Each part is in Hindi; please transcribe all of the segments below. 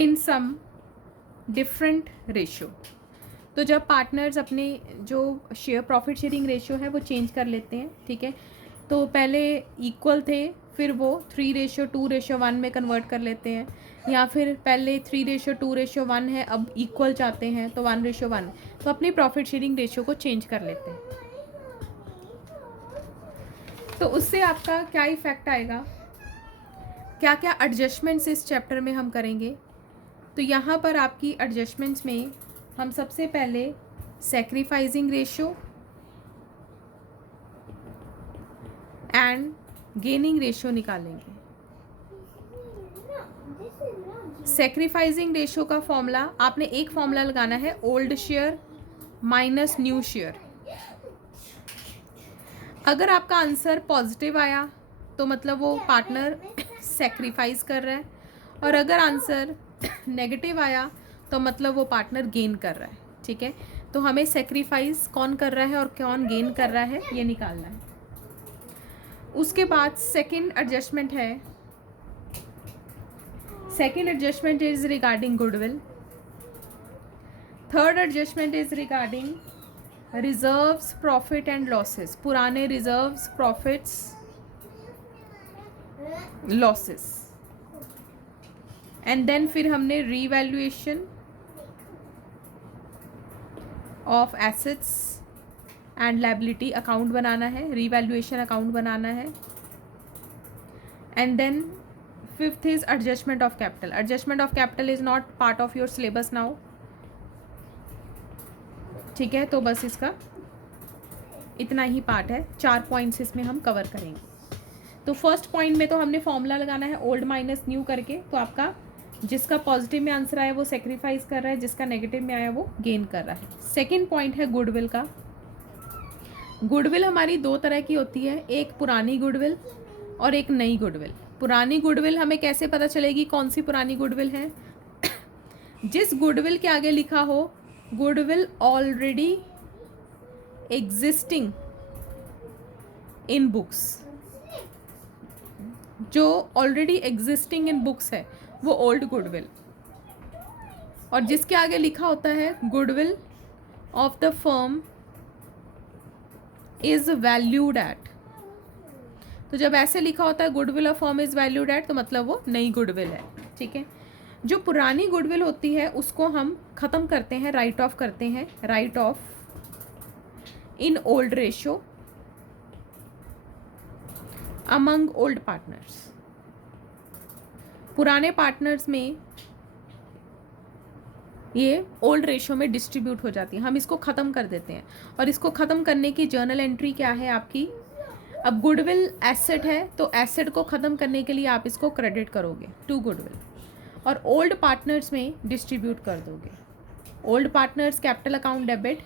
इन सम डिफरेंट रेशियो। तो जब पार्टनर्स अपने जो शेयर प्रॉफिट शेयरिंग रेशियो है वो चेंज कर लेते हैं, ठीक है, तो पहले इक्वल थे, फिर वो 3:2:1 में कन्वर्ट कर लेते हैं, या फिर पहले 3:2:1 है, अब इक्वल चाहते हैं तो 1:1, तो अपनी प्रॉफिट शेयरिंग रेशियो को चेंज कर लेते हैं। तो उससे आपका क्या इफ़ेक्ट आएगा, क्या क्या एडजस्टमेंट्स इस चैप्टर में हम करेंगे। तो यहाँ पर आपकी एडजस्टमेंट्स में हम सबसे पहले sacrificing ratio and gaining ratio निकालेंगे। सैक्रिफाइसिंग रेशियो का फॉर्मूला, आपने एक फॉर्मूला लगाना है, old share minus new share. अगर आपका आंसर पॉजिटिव आया तो मतलब वो पार्टनर सैक्रिफाइस कर रहा है, और अगर आंसर नेगेटिव आया तो मतलब वो पार्टनर गेन कर रहा है, ठीक है। तो हमें सैक्रिफाइस कौन कर रहा है और कौन गेन कर रहा है ये निकालना है। उसके बाद सेकंड एडजस्टमेंट है, second adjustment is regarding goodwill. Third adjustment is regarding reserves profit and losses, पुराने reserves profits losses. And then फिर हमने revaluation of assets and liability account बनाना है, रीवैल्यूएशन अकाउंट बनाना है। And then fifth is adjustment of capital. Adjustment of capital is not part of your syllabus now, ठीक है, तो बस इसका इतना ही पार्ट है, 4 पॉइंट्स इसमें हम कवर करेंगे। तो फर्स्ट पॉइंट में तो हमने फॉर्मूला लगाना है ओल्ड माइनस न्यू करके, तो आपका जिसका पॉजिटिव में आंसर आया वो सेक्रीफाइस कर रहा है, जिसका नेगेटिव में आया वो गेन कर रहा है। सेकेंड पॉइंट है गुडविल का। गुडविल हमारी दो तरह की होती है, एक पुरानी गुडविल और एक नई गुडविल। पुरानी गुडविल हमें कैसे पता चलेगी कौन सी पुरानी गुडविल है, जिस गुडविल के आगे लिखा हो goodwill already existing in books, जो ऑलरेडी एग्जिस्टिंग इन बुक्स है वो ओल्ड गुडविल, और जिसके आगे लिखा होता है goodwill of the firm is valued at, तो जब ऐसे लिखा होता है goodwill of firm is valued at तो मतलब वो नई गुडविल है, ठीक है। जो पुरानी गुडविल होती है उसको हम ख़त्म करते हैं, राइट ऑफ करते हैं, right of in old ratio among old partners. पुराने पार्टनर्स में ये ओल्ड रेशियो में डिस्ट्रीब्यूट हो जाती है, हम इसको ख़त्म कर देते हैं। और इसको ख़त्म करने की जर्नल एंट्री क्या है आपकी, अब गुडविल एसेट है तो एसेट को ख़त्म करने के लिए आप इसको क्रेडिट करोगे टू गुडविल, और ओल्ड पार्टनर्स में डिस्ट्रीब्यूट कर दोगे। Old partners capital account debit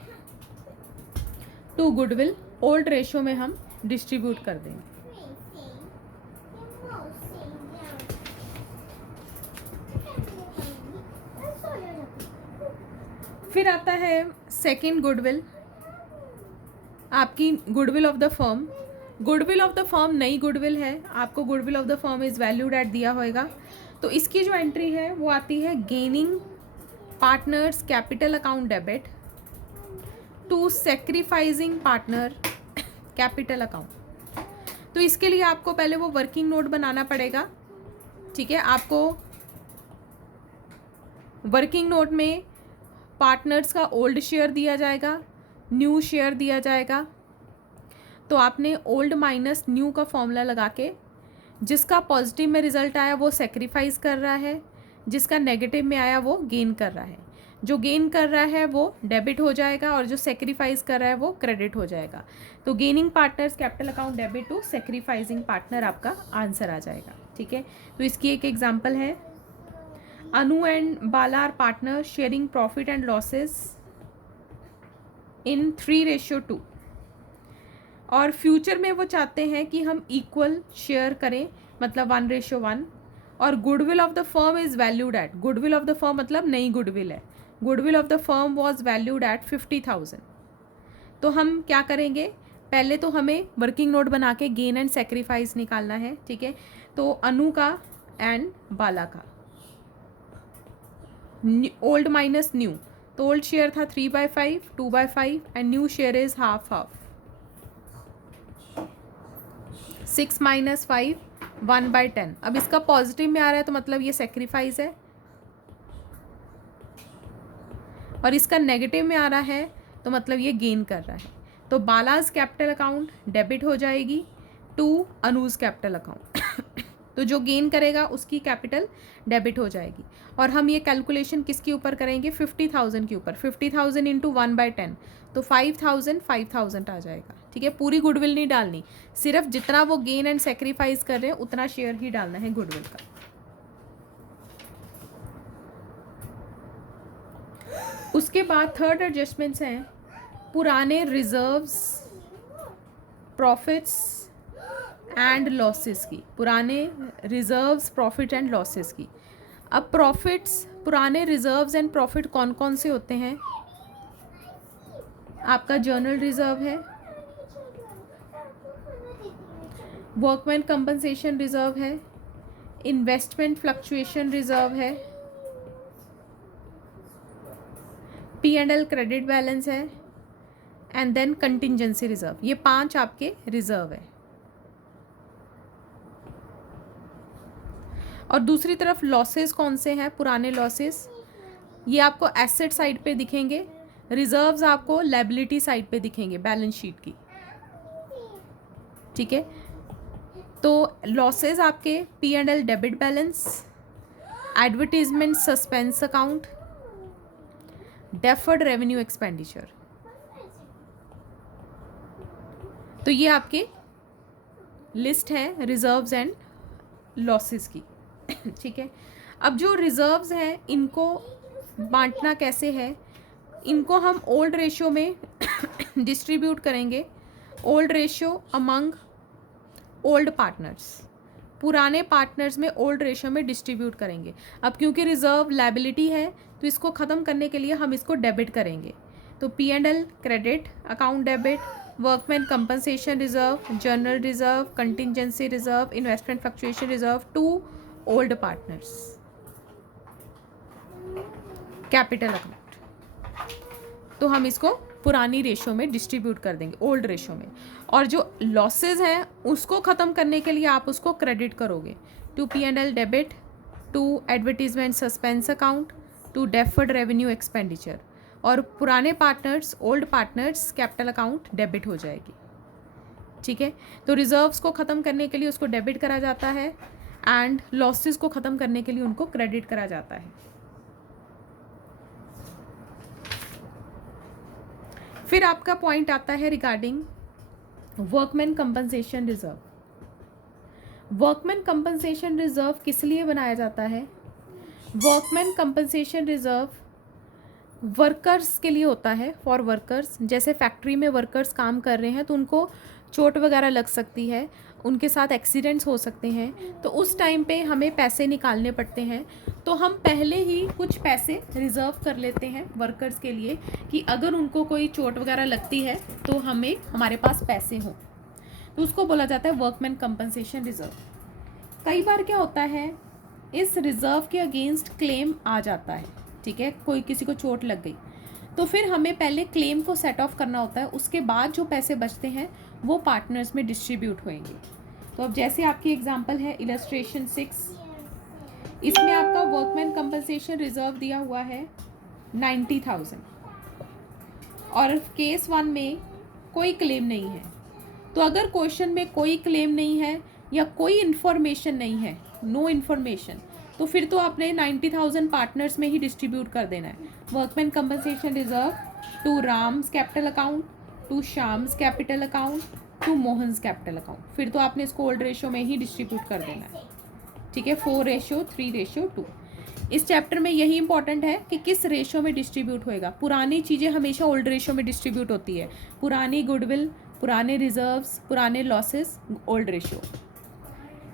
to goodwill, old ratio में हम डिस्ट्रीब्यूट कर देंगे। फिर आता है सेकंड गुडविल, आपकी goodwill of the firm. Goodwill of the firm नई गुडविल है, आपको goodwill of the firm is valued at दिया होएगा, तो इसकी जो एंट्री है वो आती है gaining partners capital account debit to sacrificing partner capital account. तो इसके लिए आपको पहले वो वर्किंग नोट बनाना पड़ेगा, ठीक है। आपको वर्किंग नोट में पार्टनर्स का ओल्ड शेयर दिया जाएगा, न्यू शेयर दिया जाएगा, तो आपने ओल्ड माइनस न्यू का फॉर्मूला लगा के जिसका पॉजिटिव में रिजल्ट आया वो सेक्रीफाइस कर रहा है, जिसका नेगेटिव में आया वो गेन कर रहा है। जो गेन कर रहा है वो डेबिट हो जाएगा और जो सेक्रीफाइस कर रहा है वो क्रेडिट हो जाएगा। तो gaining partners capital account debit to sacrificing partner आपका आंसर आ जाएगा, ठीक है। तो इसकी एक एग्जाम्पल है, Anu and Bala are partner sharing profit and losses in 3:2, और फ्यूचर में वो चाहते हैं कि हम इक्वल शेयर करें, मतलब 1:1, और goodwill of the firm is valued eight, goodwill of the firm मतलब नई गुडविल है, goodwill of the firm was valued at 50,000। तो हम क्या करेंगे, पहले तो हमें वर्किंग नोट बना के गेन एंड सेक्रीफाइस निकालना है, ठीक है। तो अनु का एंड बाला का, ओल्ड माइनस न्यू, तो ओल्ड शेयर था 3/5, 2/5 and new share is half half. 6 - 5 1/10. अब इसका पॉजिटिव में आ रहा है तो मतलब ये सेक्रीफाइस है, और इसका नेगेटिव में आ रहा है तो मतलब ये गेन कर रहा है. तो बालाज कैपिटल अकाउंट डेबिट हो जाएगी टू अनूज कैपिटल अकाउंट. तो जो गेन करेगा उसकी कैपिटल डेबिट हो जाएगी. और हम ये कैलकुलेशन किसके ऊपर करेंगे, 50,000 के ऊपर. 50,000 इंटू 1/10 तो 5,000 आ जाएगा. ठीक है, पूरी गुडविल नहीं डालनी, सिर्फ जितना वो गेन एंड सेक्रीफाइस कर रहे हैं उतना शेयर ही डालना है गुडविल का. उसके बाद थर्ड एडजस्टमेंट्स हैं पुराने रिजर्व्स, प्रॉफिट्स एंड लॉसेस की. पुराने रिजर्व्स, प्रॉफिट एंड लॉसेस की. अब प्रॉफिट्स, पुराने रिजर्व्स एंड प्रॉफिट कौन कौन से होते हैं. आपका जर्नल रिजर्व है, वर्कमैन कंपनसेशन रिजर्व है, इन्वेस्टमेंट फ्लक्चुएशन रिजर्व है, P&L क्रेडिट बैलेंस है, एंड देन कंटिंजेंसी रिजर्व. ये 5 आपके रिजर्व है. और दूसरी तरफ लॉसेस कौन से हैं, पुराने लॉसेस, ये आपको एसेट साइड पे दिखेंगे, रिजर्व्स आपको लायबिलिटी साइड पे दिखेंगे बैलेंस शीट की. ठीक है, तो लॉसेस आपके P&L debit balance, advertisement suspense account, deferred revenue expenditure. तो ये आपके लिस्ट है रिजर्व्स एंड लॉसेस की. ठीक है, अब जो रिजर्व्स हैं इनको बांटना कैसे है, इनको हम ओल्ड रेशियो में डिस्ट्रीब्यूट करेंगे. Old ratio among old partners, पुराने पार्टनर्स में ओल्ड रेशियो में डिस्ट्रीब्यूट करेंगे. अब क्योंकि रिजर्व लायबिलिटी है तो इसको ख़त्म करने के लिए हम इसको डेबिट करेंगे. तो P&L credit account debit, workman compensation reserve, general reserve, contingency reserve, investment fluctuation reserve to old partners, capital account. तो हम इसको पुरानी रेशियो में डिस्ट्रीब्यूट कर देंगे, ओल्ड रेशियो में. और जो लॉसेस हैं उसको ख़त्म करने के लिए आप उसको क्रेडिट करोगे to P&L debit, to advertisement suspense account, to deferred revenue expenditure. और पुराने partners, old partners, capital account debit हो जाएगी. ठीक है, तो रिजर्व्स को ख़त्म करने के लिए उसको डेबिट करा जाता है एंड लॉसेस को ख़त्म करने के लिए उनको क्रेडिट करा जाता है. फिर आपका पॉइंट आता है regarding workman compensation reserve. Workman compensation reserve किस लिए बनाया जाता है, वर्कमैन कंपनसेशन रिजर्व वर्कर्स के लिए होता है, फॉर वर्कर्स. जैसे फैक्ट्री में वर्कर्स काम कर रहे हैं तो उनको चोट वगैरह लग सकती है, उनके साथ एक्सीडेंट्स हो सकते हैं, तो उस टाइम पे हमें पैसे निकालने पड़ते हैं. तो हम पहले ही कुछ पैसे रिज़र्व कर लेते हैं वर्कर्स के लिए कि अगर उनको कोई चोट वगैरह लगती है तो हमें, हमारे पास पैसे हों. तो उसको बोला जाता है वर्कमैन कंपनसेशन रिजर्व. कई बार क्या होता है, इस रिज़र्व के अगेंस्ट क्लेम आ जाता है. ठीक है, कोई किसी को चोट लग गई तो फिर हमें पहले क्लेम को सेट ऑफ करना होता है, उसके बाद जो पैसे बचते हैं वो पार्टनर्स में डिस्ट्रीब्यूट होंगे. तो अब जैसे आपकी एग्जांपल है इलस्ट्रेशन 6, इसमें आपका वर्कमैन कंपनसेशन रिजर्व दिया हुआ है 90,000 और केस 1 में कोई क्लेम नहीं है. तो अगर क्वेश्चन में कोई क्लेम नहीं है या कोई इन्फॉर्मेशन नहीं है, नो इन्फॉर्मेशन, तो फिर तो आपने 90,000 पार्टनर्स में ही डिस्ट्रीब्यूट कर देना है. Workman compensation reserve to Ram's capital account, to Shyam's capital account, to Mohan's capital account. फिर तो आपने इसको ओल्ड रेशियो में ही डिस्ट्रीब्यूट कर देना है. ठीक है, 4:3:2. इस चैप्टर में यही इंपॉर्टेंट है कि किस रेशियो में डिस्ट्रीब्यूट होएगा. पुरानी चीज़ें हमेशा ओल्ड रेशियो में डिस्ट्रीब्यूट होती है, पुरानी गुडविल, पुराने रिजर्व्स, पुराने लॉसेस, ओल्ड रेशियो.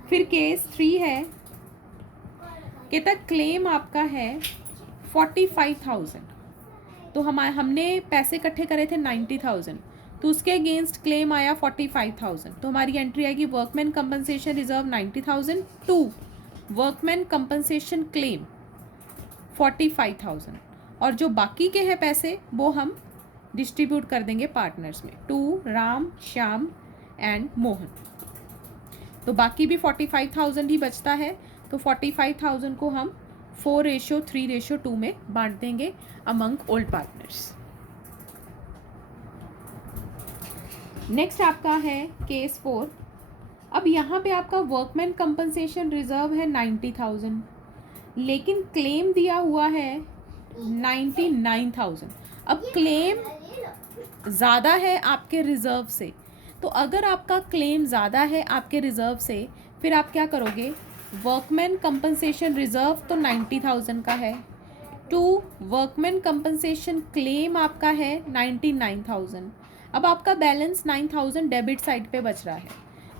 फिर केस 3 है, कहता क्लेम आपका है 45,000. तो हमने पैसे इकट्ठे करे थे 90,000, तो उसके अगेंस्ट क्लेम आया 45,000. तो हमारी एंट्री आएगी workman compensation reserve 90,000 to workman compensation claim 45,000, और जो बाकी के हैं पैसे वो हम डिस्ट्रीब्यूट कर देंगे पार्टनर्स में, टू राम, श्याम एंड मोहन। तो बाकी भी 45,000 ही बचता है, तो 45,000 को हम 4:3:2 में बांट देंगे अमंग ओल्ड पार्टनर्स। नेक्स्ट आपका है केस 4। अब यहाँ पे आपका वर्कमैन कंपनसेशन रिजर्व है 90,000, लेकिन क्लेम दिया हुआ है 99,000। अब क्लेम ज़्यादा है आपके रिजर्व से, तो अगर आपका क्लेम ज़्यादा है आपके रिजर्व से, फिर आप क्या करोगे, वर्कमैन कंपनसेशन रिजर्व तो 90,000 का है, टू वर्कमैन कंपनसेशन क्लेम आपका है 99,000। अब आपका बैलेंस 9,000 डेबिट साइड पे बच रहा है,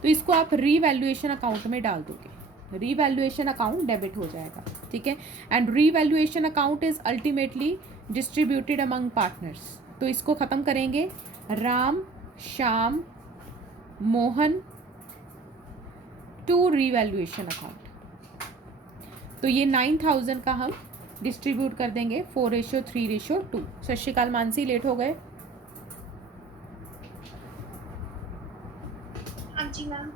तो इसको आप रीवैल्यूएशन अकाउंट में डाल दोगे, रीवैल्यूएशन अकाउंट डेबिट हो जाएगा, ठीक है। And revaluation account is ultimately distributed among partners. तो इसको ख़त्म करेंगे, Ram, Shyam, Mohan to revaluation account. तो ये 9,000 का हम डिस्ट्रीब्यूट कर देंगे 4:3:2। सत श्री अकाल मानसी, लेट हो गए। जी ma'am.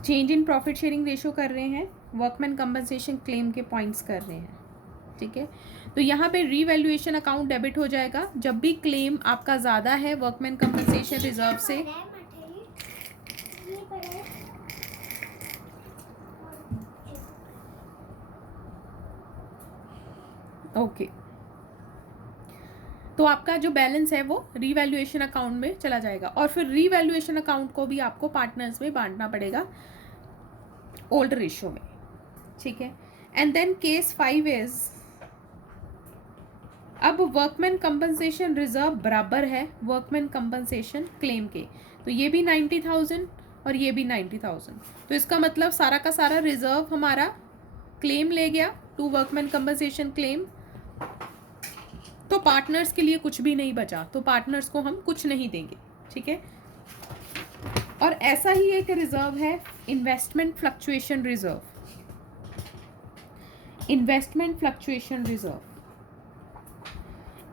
Change in profit sharing ratio कर रहे हैं, वर्कमैन कंपनसेशन क्लेम के पॉइंट्स कर रहे हैं, ठीक है। तो यहाँ पे रीवैल्यूएशन अकाउंट डेबिट हो जाएगा जब भी क्लेम आपका ज़्यादा है वर्कमैन कंपनसेशन रिजर्व से। ओके, तो आपका जो बैलेंस है वो रीवैल्यूएशन अकाउंट में चला जाएगा, और फिर रीवैल्यूएशन अकाउंट को भी आपको पार्टनर्स में बांटना पड़ेगा ओल्ड रेशियो में, ठीक है। एंड देन केस 5 इज, अब वर्कमैन कंपनसेशन रिजर्व बराबर है वर्कमैन कंपनसेशन क्लेम के, तो ये भी 90,000 और ये भी 90,000। तो इसका मतलब सारा का सारा रिजर्व हमारा क्लेम ले गया टू वर्कमैन कंपनसेशन क्लेम, तो पार्टनर्स के लिए कुछ भी नहीं बचा, तो पार्टनर्स को हम कुछ नहीं देंगे, ठीक है। और ऐसा ही एक रिजर्व है investment fluctuation reserve. Investment fluctuation reserve,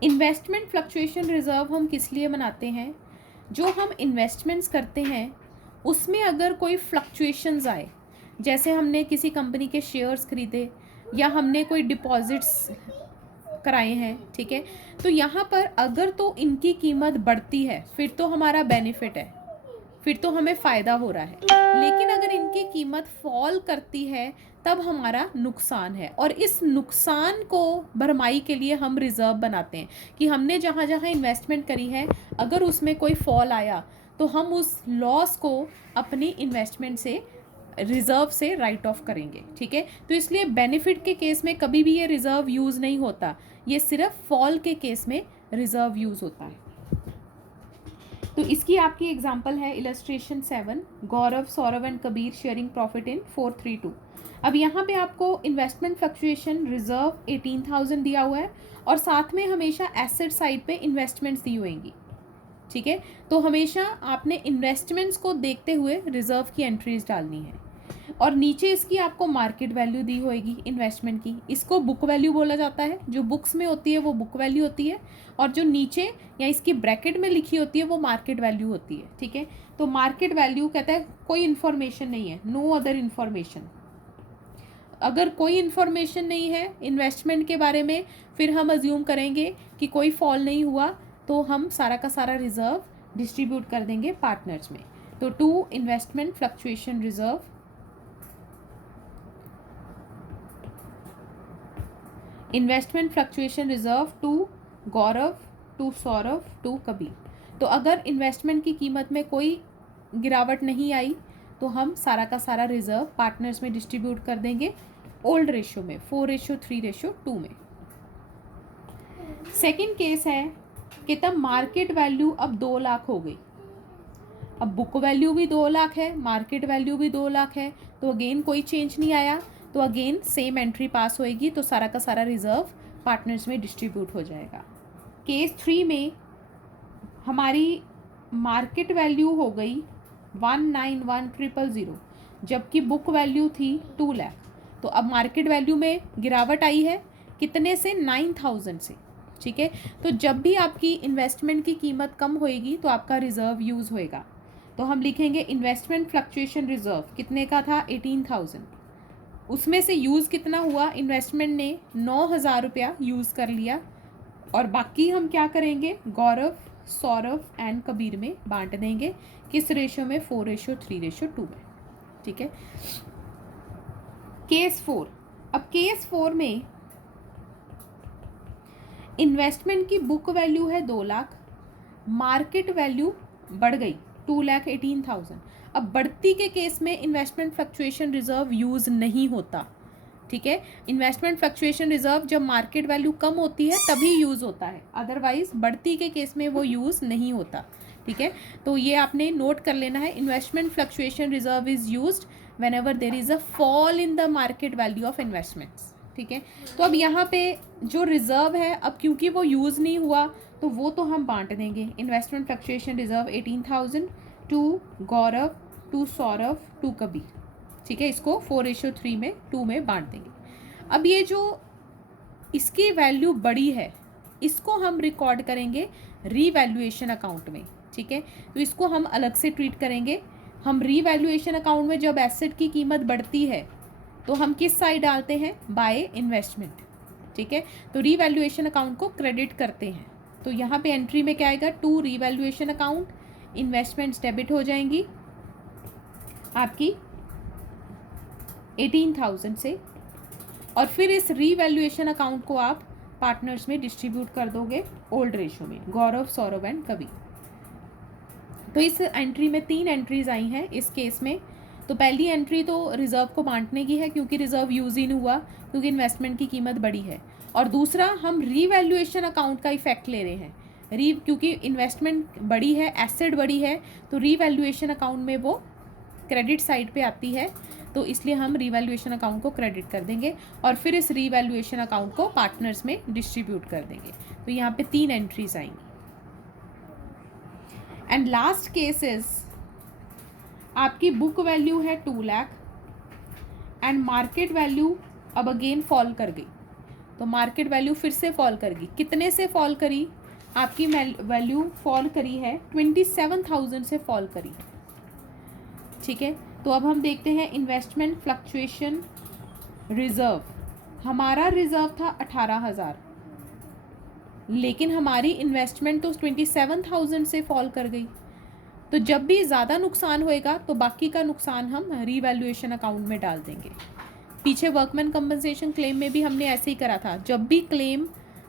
investment fluctuation reserve हम किस लिए बनाते हैं, जो हम इन्वेस्टमेंट्स करते हैं उसमें अगर कोई फ्लक्चुएशंस आए, जैसे हमने किसी कंपनी के शेयर्स खरीदे या हमने कोई डिपॉजिट्स कराए हैं, ठीक है, तो यहाँ पर अगर तो इनकी कीमत बढ़ती है फिर तो हमारा बेनिफिट है, फिर तो हमें फ़ायदा हो रहा है, लेकिन अगर इनकी कीमत फॉल करती है तब हमारा नुकसान है, और इस नुकसान को भरमाई के लिए हम रिज़र्व बनाते हैं कि हमने जहाँ जहाँ इन्वेस्टमेंट करी है अगर उसमें कोई फॉल आया तो हम उस लॉस को अपनी इन्वेस्टमेंट से रिज़र्व से राइट ऑफ करेंगे, ठीक है। तो इसलिए बेनिफिट के केस में कभी भी ये रिज़र्व यूज़ नहीं होता, ये सिर्फ फॉल के केस में रिज़र्व यूज़ होता है। तो इसकी आपकी एग्जांपल है illustration 7, Gaurav, Saurav and Kabir sharing profit in 4:3:2। अब यहाँ पे आपको इन्वेस्टमेंट फ्लक्चुएशन रिजर्व 18,000 दिया हुआ है, और साथ में हमेशा एसेट साइड पे इन्वेस्टमेंट्स दी होंगी, ठीक है। तो हमेशा आपने इन्वेस्टमेंट्स को देखते हुए रिजर्व की एंट्रीज डालनी है, और नीचे इसकी आपको मार्केट वैल्यू दी होगी इन्वेस्टमेंट की, इसको बुक वैल्यू बोला जाता है, जो बुक्स में होती है वो बुक वैल्यू होती है, और जो नीचे या इसकी ब्रैकेट में लिखी होती है वो मार्केट वैल्यू होती है, ठीक है। तो मार्केट वैल्यू कहता है कोई इन्फॉर्मेशन नहीं है, नो अदर इन्फॉर्मेशन। अगर कोई इन्फॉर्मेशन नहीं है इन्वेस्टमेंट के बारे में, फिर हम अज्यूम करेंगे कि कोई फॉल नहीं हुआ, तो हम सारा का सारा रिजर्व डिस्ट्रीब्यूट कर देंगे पार्टनर्स में। तो to investment fluctuation reserve, investment fluctuation reserve to Gaurav, to Saurabh, to Kabir. तो अगर इन्वेस्टमेंट की कीमत में कोई गिरावट नहीं आई तो हम सारा का सारा रिजर्व पार्टनर्स में डिस्ट्रीब्यूट कर देंगे ओल्ड रेशियो में 4:3:2 में। सेकंड केस है कि तब मार्केट वैल्यू अब 2 लाख हो गई, अब बुक वैल्यू भी 2 लाख है, मार्केट वैल्यू भी 2 लाख है, तो अगेन कोई चेंज नहीं आया, तो अगेन सेम एंट्री पास होएगी, तो सारा का सारा रिजर्व पार्टनर्स में डिस्ट्रीब्यूट हो जाएगा। केस 3 में हमारी मार्केट वैल्यू हो गई 191,000, जबकि बुक वैल्यू थी 2 लाख। तो अब मार्केट वैल्यू में गिरावट आई है, कितने से? 9,000 से। ठीक है, तो जब भी आपकी इन्वेस्टमेंट की कीमत कम होएगी तो आपका रिजर्व यूज़ होएगा। तो हम लिखेंगे इन्वेस्टमेंट फ्लक्चुएशन रिजर्व कितने का था? 18,000। उसमें से यूज़ कितना हुआ? इन्वेस्टमेंट ने 9,000 रुपया यूज़ कर लिया, और बाकी हम क्या करेंगे? गौरव, सौरभ एंड कबीर में बांट देंगे। किस रेशो में? 4:3:2 में। ठीक है, केस 4। अब केस 4 में इन्वेस्टमेंट की बुक वैल्यू है 2 लाख, मार्केट वैल्यू बढ़ गई 2,18,000। अब बढ़ती के केस में इन्वेस्टमेंट फ्लक्चुएशन रिजर्व यूज़ नहीं होता। ठीक है, इन्वेस्टमेंट फ्लक्चुएशन रिजर्व जब मार्केट वैल्यू कम होती है तभी यूज़ होता है, अदरवाइज बढ़ती के केस में वो यूज़ नहीं होता। ठीक है, तो ये आपने नोट कर लेना है, investment fluctuation reserve is used whenever there is a fall in the market value of investments. ठीक है, तो अब यहाँ पे जो रिजर्व है, अब क्योंकि वो यूज़ नहीं हुआ तो वो तो हम बांट देंगे। Investment fluctuation reserve 18,000 to Gaurav, to Saurabh, to Kabir. ठीक है, इसको 4:3 में 2 में बांट देंगे। अब ये जो इसकी वैल्यू बड़ी है, इसको हम रिकॉर्ड करेंगे रीवैल्यूएशन अकाउंट में। ठीक है, तो इसको हम अलग से ट्रीट करेंगे। हम रीवैल्यूएशन अकाउंट में जब एसेट की कीमत बढ़ती है तो हम किस साइड डालते हैं? By investment. ठीक है, तो रीवैल्यूएशन अकाउंट को क्रेडिट करते हैं। तो यहाँ पे एंट्री में क्या आएगा? To revaluation account, investments debit हो जाएंगी आपकी 18,000 से, और फिर इस रीवैल्यूएशन अकाउंट को आप पार्टनर्स में डिस्ट्रीब्यूट कर दोगे ओल्ड रेशो में, गौरव, सौरभ एंड कबीर। तो इस एंट्री में 3 एंट्रीज आई हैं इस केस में। तो पहली एंट्री तो रिजर्व को बांटने की है, क्योंकि रिजर्व यूज ही नहीं हुआ, क्योंकि इन्वेस्टमेंट की कीमत बढ़ी है। और दूसरा, हम रीवैल्यूएशन अकाउंट का इफेक्ट ले रहे हैं। क्योंकि इन्वेस्टमेंट बड़ी है, एसेट बड़ी है, तो रीवैल्यूएशन अकाउंट में वो क्रेडिट साइड पे आती है, तो इसलिए हम रीवैल्यूएशन अकाउंट को क्रेडिट कर देंगे और फिर इस रीवैल्यूएशन अकाउंट को पार्टनर्स में डिस्ट्रीब्यूट कर देंगे। तो यहाँ पे 3 एंट्रीज आएंगी। एंड लास्ट केस इज, आपकी बुक वैल्यू है 2 लाख एंड मार्केट वैल्यू अब अगेन फॉल कर गई। तो मार्केट वैल्यू फिर से फॉल कर गई। कितने से फॉल करी? आपकी वैल्यू फॉल करी है 27,000 से फॉल करी। ठीक है, तो अब हम देखते हैं इन्वेस्टमेंट फ्लक्चुएशन रिजर्व। हमारा रिजर्व था 18,000, लेकिन हमारी इन्वेस्टमेंट तो 27,000 से फॉल कर गई। तो जब भी ज़्यादा नुकसान होएगा तो बाकी का नुकसान हम रीवैल्यूएशन अकाउंट में डाल देंगे। पीछे वर्कमैन कंपनसेशन क्लेम में भी हमने ऐसे ही करा था। जब भी क्लेम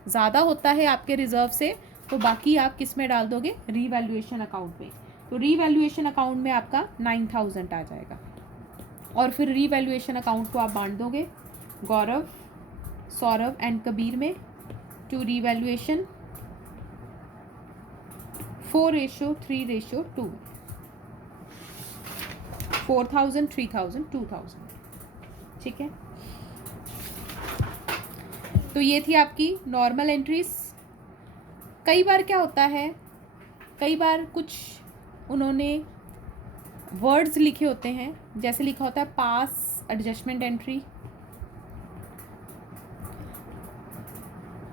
ज़्यादा होता है आपके रिजर्व से तो बाकी आप किस में डाल दोगे? रीवैल्यूएशन अकाउंट में। तो रीवैल्यूएशन अकाउंट में आपका 9,000 आ जाएगा और फिर रीवैल्यूएशन अकाउंट को आप बांट दोगे गौरव, सौरभ एंड कबीर में टू रीवैल्यूएशन 4:3:2, 4,000, 3,000, 2,000। ठीक है, तो ये थी आपकी नॉर्मल एंट्रीज। कई बार क्या होता है, कई बार कुछ उन्होंने वर्ड्स लिखे होते हैं, जैसे लिखा होता है पास एडजस्टमेंट एंट्री,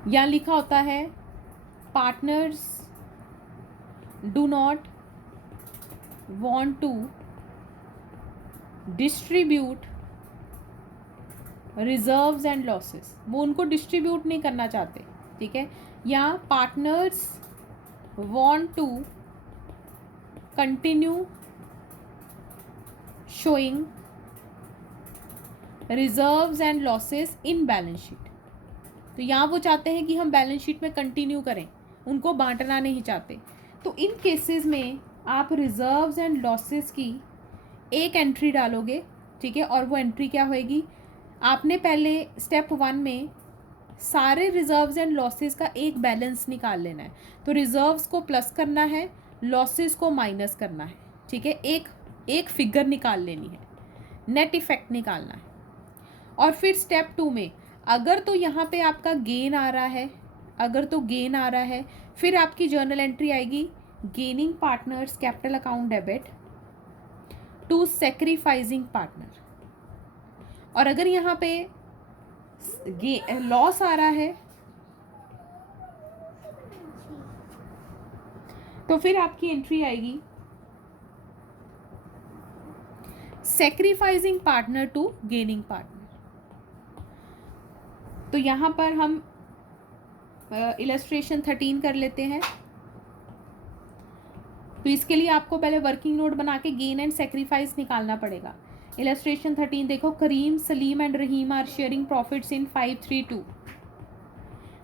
या लिखा होता है partners do not want to distribute reserves and losses. वो उनको डिस्ट्रीब्यूट नहीं करना चाहते। ठीक है, या partners want to continue showing reserves and losses in balance sheet. तो यहाँ वो चाहते हैं कि हम बैलेंस शीट में कंटिन्यू करें, उनको बांटना नहीं चाहते। तो इन केसेस में आप रिजर्व्स एंड लॉसेस की एक एंट्री डालोगे। ठीक है, और वो एंट्री क्या होएगी? आपने पहले स्टेप 1 में सारे रिजर्व्स एंड लॉसेस का एक बैलेंस निकाल लेना है। तो रिजर्व्स को प्लस करना है, लॉसेस को माइनस करना है। ठीक है, एक फिगर निकाल लेनी है, नेट इफेक्ट निकालना है। और फिर स्टेप 2 में अगर तो यहाँ पे आपका गेन आ रहा है, अगर तो गेन आ रहा है, फिर आपकी जर्नल एंट्री आएगी gaining partners capital account debit to sacrificing partner. और अगर यहाँ पे लॉस आ रहा है तो फिर आपकी एंट्री आएगी sacrificing partner to gaining partner. तो यहाँ पर हम इलस्ट्रेशन 13 कर लेते हैं। तो इसके लिए आपको पहले वर्किंग नोट बना के गेन एंड सेक्रीफाइस निकालना पड़ेगा। इलस्ट्रेशन 13 देखो, Karim, Salim and Rahim are sharing profits in 532।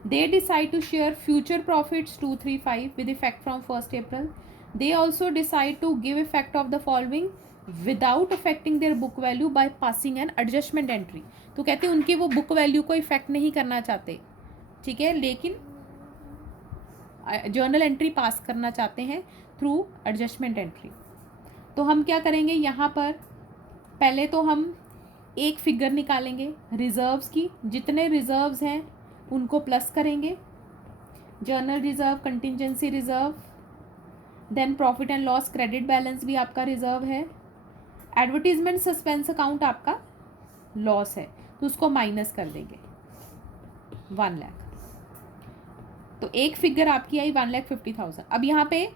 They decide to share future profits 235 with effect from 1st April. They also decide to give effect of the following without affecting their book value by passing an adjustment entry. तो कहते हैं उनकी वो बुक वैल्यू को इफेक्ट नहीं करना चाहते, ठीक है, लेकिन जर्नल एंट्री पास करना चाहते हैं थ्रू एडजस्टमेंट एंट्री। तो हम क्या करेंगे, यहाँ पर पहले तो हम एक फिगर निकालेंगे रिजर्व्स की। जितने रिजर्व्स हैं उनको प्लस करेंगे, journal reserve, contingency reserve, then profit and loss credit balance भी आपका रिजर्व है, एडवर्टीजमेंट सस्पेंस अकाउंट आपका लॉस है तो उसको माइनस कर देंगे 1 लाख। तो एक फिगर आपकी आई 1,50,000। अब यहाँ पे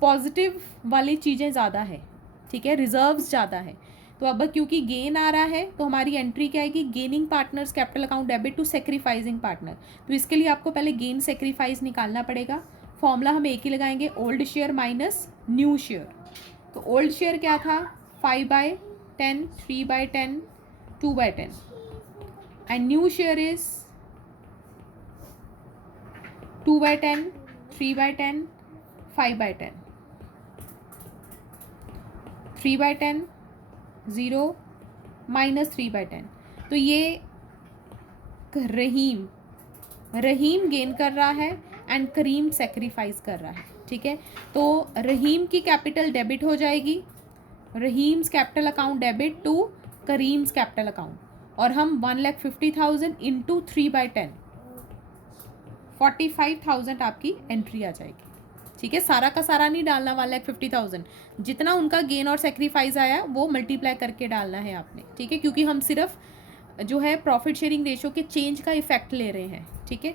पॉजिटिव वाली चीज़ें ज़्यादा है, ठीक है, रिजर्व्स ज़्यादा है। तो अब क्योंकि गेन आ रहा है तो हमारी एंट्री क्या आएगी, gaining partners capital account debit to sacrificing partner. तो इसके लिए आपको पहले गेन सेक्रीफाइस निकालना पड़ेगा। फॉर्मूला हम एक ही लगाएंगे, old share minus new share. तो ओल्ड शेयर क्या था, 5/10, 3/10, 2/10 and new share is 2/10, 3/10, 5/10, 3/10, 0 minus 3/10। तो ये रहीम गेन कर रहा है एंड करीम सेक्रीफाइस कर रहा है, ठीक है। तो रहीम की कैपिटल डेबिट हो जाएगी, Rahim's capital account debit to Karim's capital account, और हम 1,50,000 इंटू 3/10 45,000 आपकी एंट्री आ जाएगी, ठीक है। सारा का सारा नहीं डालना 1,50,000, जितना उनका गेन और सेक्रीफाइस आया वो मल्टीप्लाई करके डालना है आपने, ठीक है, क्योंकि हम सिर्फ जो है प्रॉफिट शेयरिंग रेशो के चेंज का इफेक्ट ले रहे हैं, ठीक है।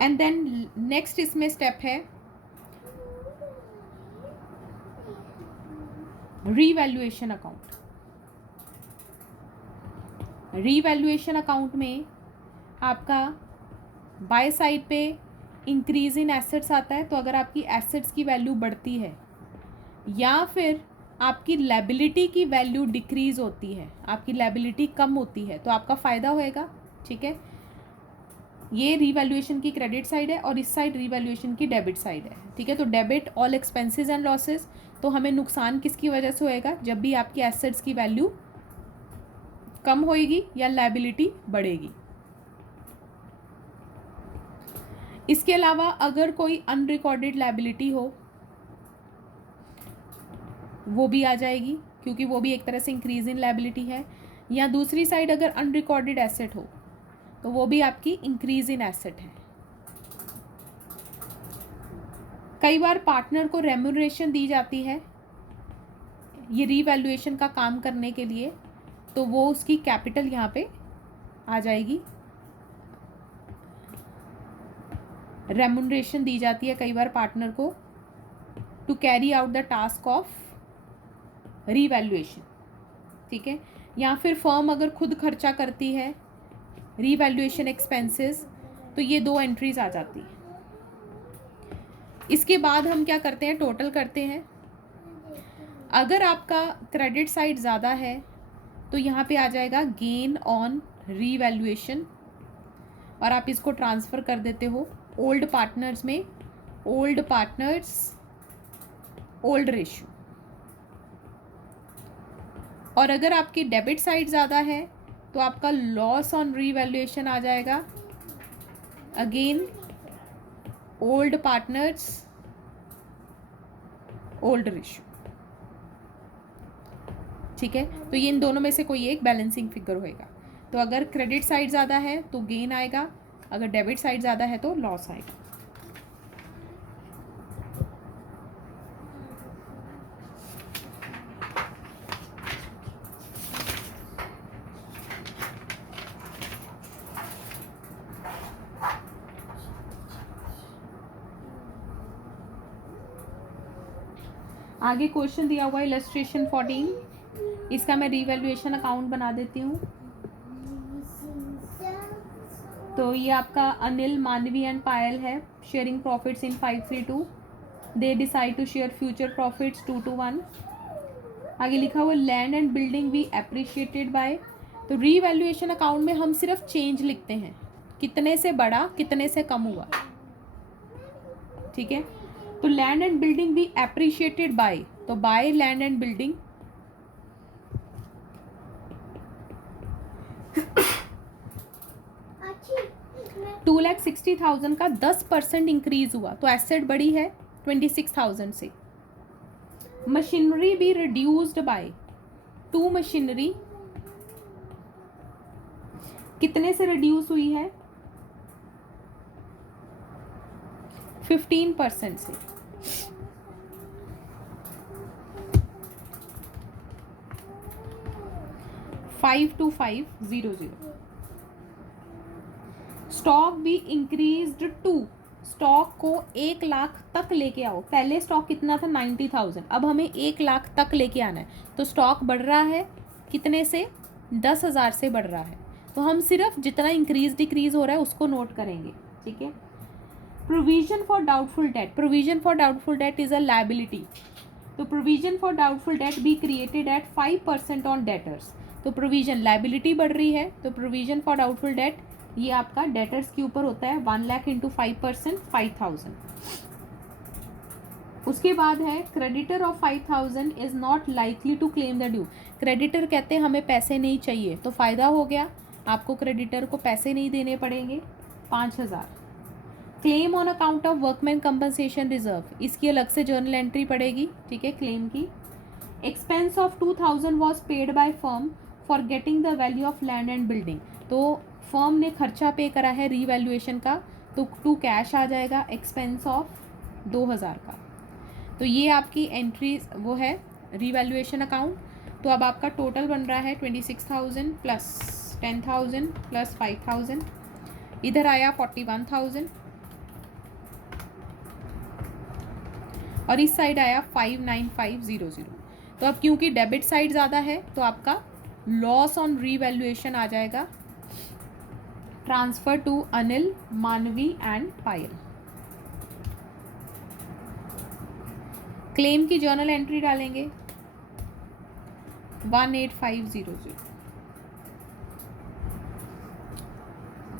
एंड देन नेक्स्ट इसमें स्टेप है रीवैल्यूएशन अकाउंट। रीवैल्यूएशन अकाउंट में आपका बाय साइड पे इंक्रीज इन एसेट्स आता है। तो अगर आपकी एसेट्स की वैल्यू बढ़ती है या फिर आपकी लायबिलिटी की वैल्यू डिक्रीज होती है, आपकी लायबिलिटी कम होती है, तो आपका फ़ायदा होएगा, ठीक है। ये रीवैल्यूएशन की क्रेडिट साइड है और इस साइड रीवैल्यूएशन की डेबिट साइड है, ठीक है। तो debit all expenses and losses, तो हमें नुकसान किसकी वजह से होएगा, जब भी आपकी एसेट्स की वैल्यू कम होएगी या लायबिलिटी बढ़ेगी। इसके अलावा अगर कोई अनरिकॉर्डेड लायबिलिटी हो वो भी आ जाएगी, क्योंकि वो भी एक तरह से इंक्रीज इन लायबिलिटी है। या दूसरी साइड अगर अनरिकॉर्डेड एसेट हो तो वो भी आपकी इंक्रीज इन एसेट है। कई बार पार्टनर को रेम्यूनरेशन दी जाती है ये रीवैल्यूएशन का काम करने के लिए, तो वो उसकी कैपिटल यहाँ पे आ जाएगी। रेम्यूनरेशन दी जाती है कई बार पार्टनर को to carry out the task of revaluation, ठीक है। या फिर फर्म अगर खुद खर्चा करती है रीवैल्यूएशन एक्सपेंसेस, तो ये 2 एंट्रीज आ जाती है। इसके बाद हम क्या करते हैं, टोटल करते हैं। अगर आपका क्रेडिट साइड ज़्यादा है तो यहाँ पे आ जाएगा गेन ऑन रीवैल्यूएशन, और आप इसको ट्रांसफ़र कर देते हो ओल्ड पार्टनर्स में, ओल्ड पार्टनर्स ओल्ड रेशियो। और अगर आपकी डेबिट साइड ज़्यादा है तो आपका लॉस ऑन रीवैल्यूएशन आ जाएगा again old partners old ratio, ठीक है। तो ये इन दोनों में से कोई एक बैलेंसिंग फिगर होएगा। तो अगर क्रेडिट साइड ज़्यादा है तो गेन आएगा, अगर डेबिट साइड ज़्यादा है तो लॉस आएगा। आगे क्वेश्चन दिया हुआ है इलस्ट्रेशन 14, इसका मैं रीवैल्यूएशन अकाउंट बना देती हूँ। तो ये आपका अनिल, मानवी एंड पायल है, sharing profits in 532, they decide to share future profits 2-1। आगे लिखा हुआ land and building we appreciated by. तो रीवैल्यूएशन अकाउंट में हम सिर्फ चेंज लिखते हैं, कितने से बढ़ा कितने से कम हुआ, ठीक है। तो land and building we appreciated by, तो बाय लैंड एंड बिल्डिंग 2,60,000 का 10% इंक्रीज हुआ, तो एसेट बढ़ी है 26,000 से। मशीनरी भी रिड्यूस्ड बाय, 2 मशीनरी कितने से रिड्यूस हुई है, 15% से। $5,2,500। स्टॉक भी इंक्रीज्ड टू, स्टॉक को 1 लाख तक लेके आओ। पहले स्टॉक कितना था 90,000, अब हमें 1 लाख तक लेके आना है। तो स्टॉक बढ़ रहा है कितने से, 10,000 से बढ़ रहा है। तो हम सिर्फ जितना इंक्रीज डिक्रीज हो रहा है उसको नोट करेंगे, ठीक है। Provision for doubtful debt, provision for doubtful debt is a liability. तो provision for doubtful debt be created at 5% on debtors. तो प्रोविजन, लायबिलिटी बढ़ रही है, तो प्रोविजन फॉर डाउटफुल डेट ये आपका डेटर्स के ऊपर होता है, 1 लाख इंटू 5%, 5,000। उसके बाद है creditor of 5,000 is not likely to claim the due. Creditor कहते हैं हमें पैसे नहीं चाहिए, तो फ़ायदा हो गया, आपको क्रेडिटर को पैसे नहीं देने पड़ेंगे, 5,000। Claim on account of workman compensation reserve, इसकी अलग से जर्नल एंट्री पड़ेगी, ठीक है, क्लेम की। Expense of 2,000 was paid by firm for getting the value of land and building. तो फर्म ने खर्चा पे करा है रीवैल्यूएशन का, तो टू कैश आ जाएगा एक्सपेंस ऑफ 2,000 का। तो ये आपकी एंट्री वो है रीवैल्यूएशन अकाउंट। तो अब आपका टोटल बन रहा है 26,000 प्लस 10,000 प्लस 5,000, इधर आया 41,000 और इस साइड आया 59500। तो अब क्योंकि डेबिट साइड ज़्यादा है तो आपका लॉस ऑन रीवैल्यूएशन आ जाएगा, ट्रांसफर टू अनिल, मानवी एंड पायल। क्लेम की जर्नल एंट्री डालेंगे 18500,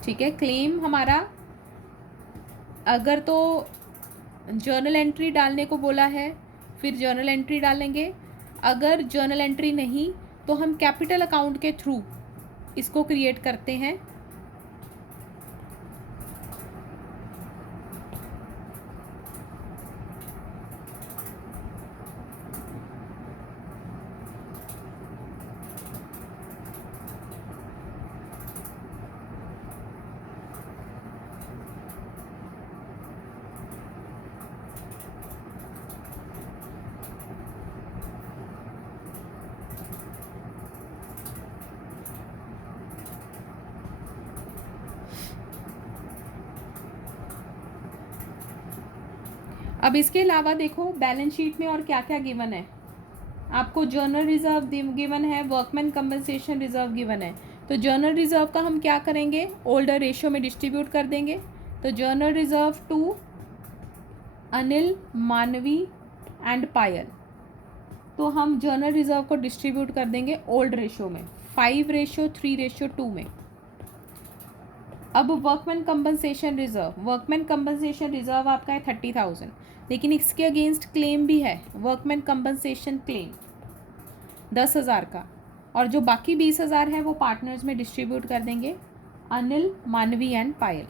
ठीक है। क्लेम हमारा अगर तो जर्नल एंट्री डालने को बोला है फिर जर्नल एंट्री डालेंगे, अगर जर्नल एंट्री नहीं तो हम कैपिटल अकाउंट के थ्रू इसको क्रिएट करते हैं। अब इसके अलावा देखो बैलेंस शीट में और क्या क्या गिवन है। आपको जर्नल रिजर्व गिवन है, वर्कमैन कंपनसेशन रिजर्व गिवन है। तो जर्नल रिजर्व का हम क्या करेंगे, ओल्डर रेशियो में डिस्ट्रीब्यूट कर देंगे। तो जर्नल रिजर्व टू अनिल, मानवी एंड पायल, तो हम जर्नल रिजर्व को डिस्ट्रीब्यूट कर देंगे ओल्ड रेशियो में, 5:3:2 में। अब workman compensation reserve, workman compensation reserve आपका है 30,000, लेकिन इसके अगेंस्ट क्लेम भी है, वर्कमैन कंपनसेशन क्लेम 10,000 का, और जो बाकी 20,000 है वो पार्टनर्स में डिस्ट्रीब्यूट कर देंगे, अनिल, मानवी एंड पायल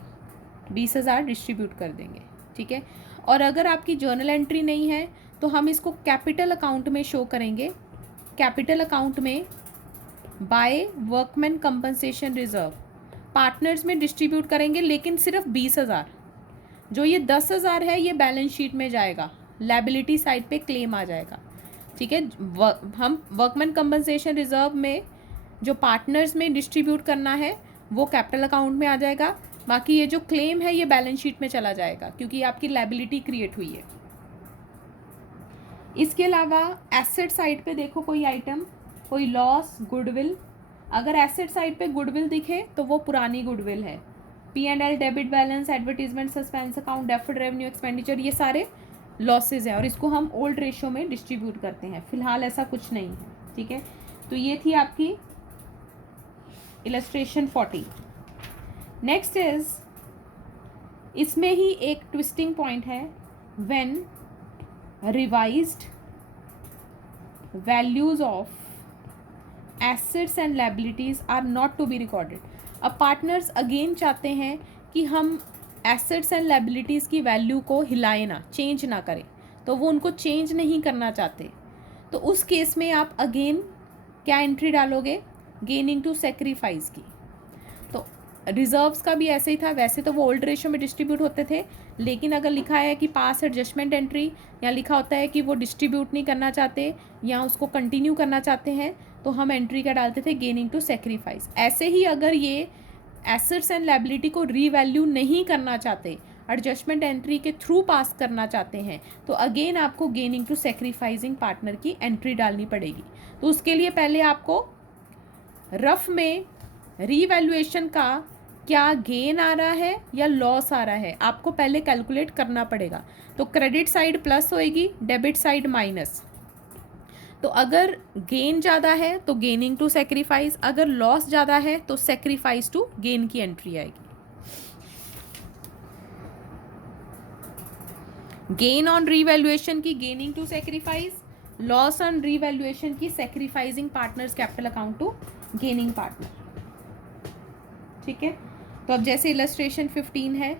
20,000 डिस्ट्रीब्यूट कर देंगे, ठीक है। और अगर आपकी जर्नल एंट्री नहीं है तो हम इसको कैपिटल अकाउंट में शो करेंगे। कैपिटल अकाउंट में by workman compensation reserve partners में डिस्ट्रीब्यूट करेंगे, लेकिन सिर्फ 20,000। जो ये 10,000 है ये बैलेंस शीट में जाएगा, लायबिलिटी साइड पे क्लेम आ जाएगा, ठीक है। हम वर्कमैन कंपनसेशन रिजर्व में जो पार्टनर्स में डिस्ट्रीब्यूट करना है वो कैपिटल अकाउंट में आ जाएगा, बाकी ये जो क्लेम है ये बैलेंस शीट में चला जाएगा क्योंकि आपकी लायबिलिटी क्रिएट हुई है। इसके अलावा एसेट साइड पे देखो कोई आइटम, कोई लॉस, गुडविल, अगर एसेट साइड पे गुडविल दिखे तो वो पुरानी गुडविल है। P&L, debit balance, advertisement, suspense account, deferred revenue, expenditure, ये सारे लॉसेज हैं और इसको हम ओल्ड रेशियो में डिस्ट्रीब्यूट करते हैं। फिलहाल ऐसा कुछ नहीं है, ठीक है। तो ये थी आपकी इलस्ट्रेशन 40। नेक्स्ट इज, इसमें ही एक ट्विस्टिंग पॉइंट है, when revised values of assets and liabilities are not to be recorded. अब पार्टनर्स अगेन चाहते हैं कि हम एसेट्स एंड लायबिलिटीज़ की वैल्यू को हिलाए ना, चेंज ना करें, तो वो उनको चेंज नहीं करना चाहते। तो उस केस में आप अगेन क्या एंट्री डालोगे, गेनिंग टू सेक्रीफाइस की। तो रिजर्व्स का भी ऐसे ही था, वैसे तो वो ओल्ड रेशियो में डिस्ट्रीब्यूट होते थे, लेकिन अगर लिखा है कि पास एडजस्टमेंट एंट्री, या लिखा होता है कि वो डिस्ट्रीब्यूट नहीं करना चाहते या उसको कंटिन्यू करना चाहते हैं, तो हम एंट्री क्या डालते थे, गेनिंग टू सेक्रीफाइस। ऐसे ही अगर ये एसेट्स एंड लायबिलिटी को रीवैल्यू नहीं करना चाहते, एडजस्टमेंट एंट्री के थ्रू पास करना चाहते हैं, तो अगेन आपको गेनिंग टू सेक्रीफाइसिंग पार्टनर की एंट्री डालनी पड़ेगी। तो उसके लिए पहले आपको रफ में रीवैल्यूएशन का क्या गेन आ रहा है या लॉस आ रहा है, आपको पहले कैलकुलेट करना पड़ेगा। तो क्रेडिट साइड प्लस होएगी, डेबिट साइड माइनस। तो अगर गेन ज़्यादा है तो गेनिंग टू सेक्रीफाइस, अगर लॉस ज़्यादा है तो सेक्रीफाइस टू गेन की एंट्री आएगी। गेन ऑन रीवैल्यूएशन की gaining to sacrifice, loss on revaluation की sacrificing partners capital account to gaining partner, ठीक है। तो अब जैसे इलस्ट्रेशन 15 है,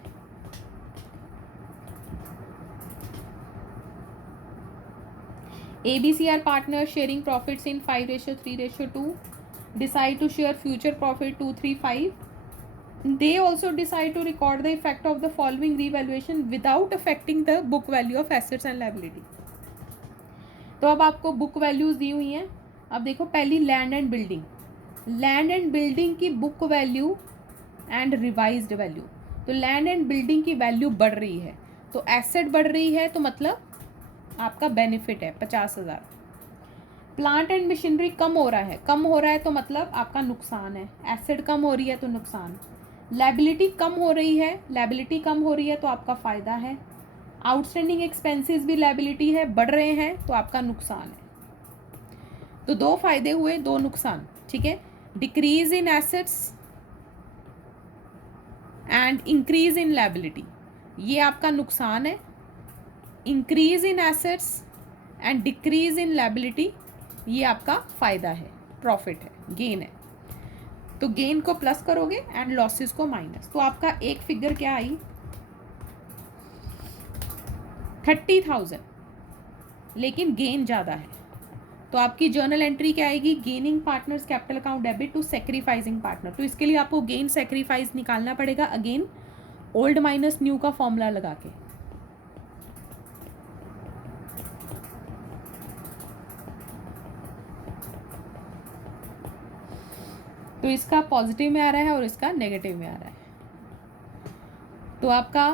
ABC are partners sharing profits in 5:3:2, decide to share future profit 2:3:5. They also decide to record the effect of the following revaluation without affecting the book value of assets and liability. तो अब आपको बुक वैल्यूज दी हुई हैं। अब देखो, पहली land and building, land and building की book value and revised value. तो लैंड एंड बिल्डिंग की वैल्यू बढ़ रही है, तो एसेट बढ़ रही है, तो मतलब आपका बेनिफिट है 50,000। प्लांट एंड मशीनरी कम हो रहा है, कम हो रहा है तो मतलब आपका नुकसान है, एसेट कम हो रही है तो नुकसान। लायबिलिटी कम हो रही है, लायबिलिटी कम हो रही है तो आपका फ़ायदा है। आउटस्टैंडिंग एक्सपेंसेस भी लायबिलिटी है, बढ़ रहे हैं तो आपका नुकसान है। तो दो फायदे हुए, दो नुकसान, ठीक है। Decrease in assets and increase in liability, ये आपका नुकसान है। Increase in assets and decrease in liability, ये आपका फ़ायदा है, प्रॉफिट है, गेन है। तो गेन को प्लस करोगे एंड लॉसेस को माइनस, तो आपका एक फिगर क्या आई, 30,000, लेकिन गेन ज़्यादा है। तो आपकी जर्नल एंट्री क्या आएगी, gaining partners capital account debit to sacrificing partner. तो इसके लिए आपको गेन सेक्रीफाइस निकालना पड़ेगा, अगेन ओल्ड माइनस न्यू का फॉर्मूला लगा के। तो इसका पॉजिटिव में आ रहा है और इसका नेगेटिव में आ रहा है। तो आपका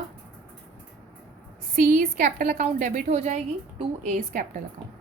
सीज कैपिटल अकाउंट डेबिट हो जाएगी to A's capital account.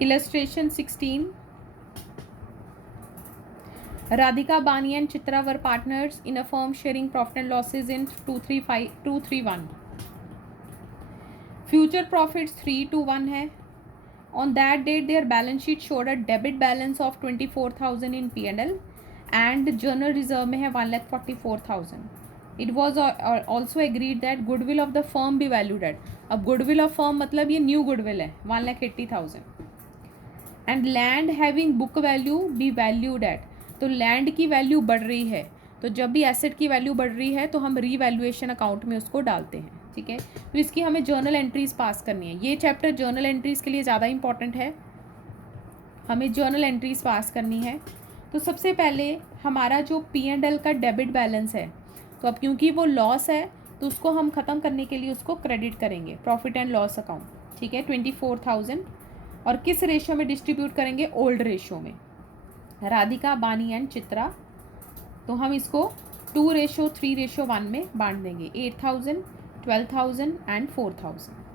Illustration 16. Radhika Bani and Chitra were partners in a firm sharing profit and losses in 231. Future profits 321 है. On that date, their balance sheet showed a debit balance of 24,000 in P&L and journal reserve में है 1,44,000. It was also agreed that goodwill of the firm be valued at. अब goodwill of firm मतलब ये new goodwill है 1,80,000. And land having book value be valued at, तो लैंड की वैल्यू बढ़ रही है, तो जब भी एसेट की वैल्यू बढ़ रही है तो हम रीवैल्यूएशन अकाउंट में उसको डालते हैं, ठीक है। तो इसकी हमें जर्नल एंट्रीज पास करनी है। ये चैप्टर जर्नल एंट्रीज के लिए ज़्यादा इंपॉर्टेंट है, हमें जर्नल एंट्रीज पास करनी है। तो सबसे पहले हमारा जो P&L का डेबिट बैलेंस है, तो अब क्योंकि वो लॉस है तो उसको हम ख़त्म करने के लिए उसको क्रेडिट करेंगे, प्रॉफिट एंड लॉस अकाउंट, ठीक है, 24,000। और किस रेशो में डिस्ट्रीब्यूट करेंगे? ओल्ड रेशो में, राधिका, बानी एंड चित्रा। तो हम इसको 2:3:1 में बांट देंगे, 8,000, 12,000 एंड 4,000।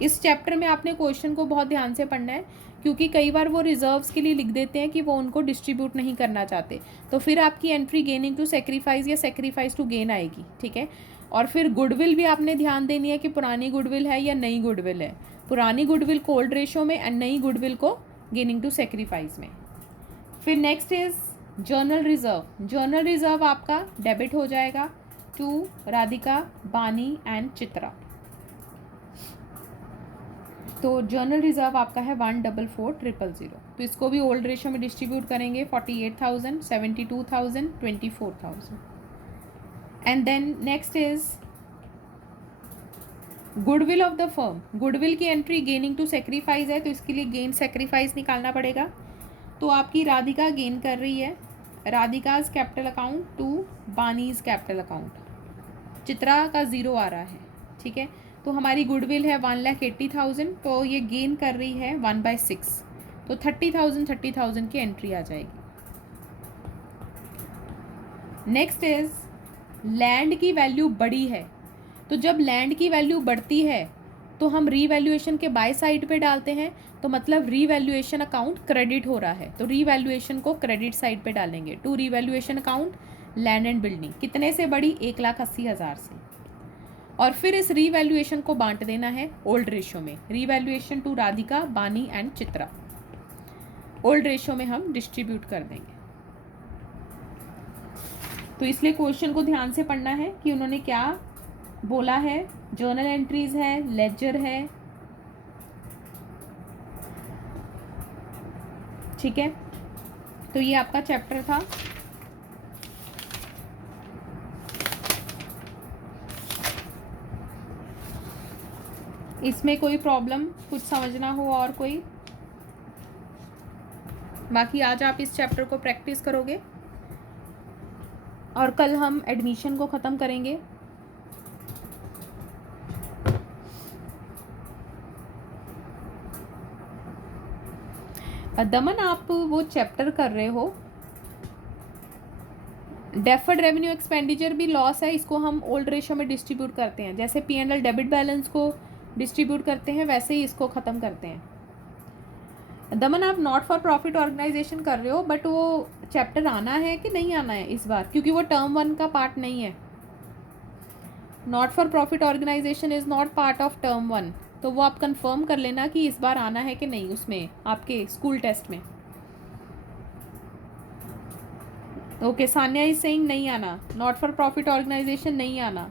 इस चैप्टर में आपने क्वेश्चन को बहुत ध्यान से पढ़ना है, क्योंकि कई बार वो रिजर्व्स के लिए लिख देते हैं कि वो उनको डिस्ट्रीब्यूट नहीं करना चाहते, तो फिर आपकी एंट्री गेनिंग टू सेक्रीफाइस या सेक्रीफाइस टू गेन आएगी, ठीक है। और फिर गुडविल भी आपने ध्यान देनी है कि पुरानी गुडविल है या नई गुडविल है। पुरानी गुडविल को ओल्ड रेशो में एंड नई गुडविल को गेनिंग टू सेक्रीफाइस में। फिर next is journal reserve. General reserve आपका डेबिट हो जाएगा टू राधिका, बानी एंड चित्रा। तो जर्नल रिजर्व आपका है 144,000। तो इसको भी ओल्ड रेशो में डिस्ट्रीब्यूट करेंगे, 48,000, 72,000, 24,000। And then next is goodwill of the firm. Goodwill की एंट्री गेनिंग टू सेक्रीफाइस है, तो इसके लिए गेन सेक्रीफाइस निकालना पड़ेगा। तो आपकी राधिका गेन कर रही है, Radhika's capital account to Bani's capital account, Chitra का 0 आ रहा है, ठीक है। तो हमारी गुडविल है 1,80,000, तो ये गेन कर रही है 1/6, तो 30,000 की एंट्री आ जाएगी। नेक्स्ट इज लैंड की वैल्यू बढ़ी है, तो जब लैंड की वैल्यू बढ़ती है तो हम रीवैल्यूएशन के बाय साइड पे डालते हैं, तो मतलब रीवैल्यूएशन अकाउंट क्रेडिट हो रहा है, तो रीवैल्यूएशन को क्रेडिट साइड पे डालेंगे। To revaluation account land and building, कितने से बढ़ी? 1,80,000 से। और फिर इस रीवैल्यूएशन को बांट देना है ओल्ड रेशो में, रीवैल्यूएशन टू राधिका, बानी एंड चित्रा, ओल्ड रेशो में हम डिस्ट्रीब्यूट कर देंगे। तो इसलिए क्वेश्चन को ध्यान से पढ़ना है कि उन्होंने क्या बोला है। जर्नल एंट्रीज है, लेजर है, ठीक है। तो ये आपका चैप्टर था। इसमें कोई प्रॉब्लम, कुछ समझना हो और कोई? बाकी आज आप इस चैप्टर को प्रैक्टिस करोगे और कल हम एडमिशन को ख़त्म करेंगे। दमन, आप वो चैप्टर कर रहे हो, डेफर्ड रेवेन्यू एक्सपेंडिचर भी लॉस है, इसको हम ओल्ड रेशो में डिस्ट्रीब्यूट करते हैं। जैसे P&L डेबिट बैलेंस को डिस्ट्रीब्यूट करते हैं, वैसे ही इसको ख़त्म करते हैं। दमन, आप नॉट फॉर प्रॉफिट ऑर्गेनाइजेशन कर रहे हो, बट वो चैप्टर आना है कि नहीं आना है इस बार? क्योंकि वो टर्म 1 का पार्ट नहीं है। Not for profit organization is not part of term 1, तो वो आप कंफर्म कर लेना कि इस बार आना है कि नहीं उसमें, आपके स्कूल टेस्ट में। ओके, सान्या इज सेइंग नहीं आना, नॉट फॉर प्रॉफिट ऑर्गेनाइजेशन नहीं आना।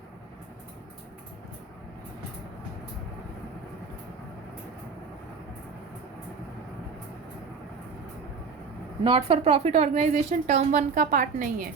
Not for profit organization term 1 का पार्ट नहीं है।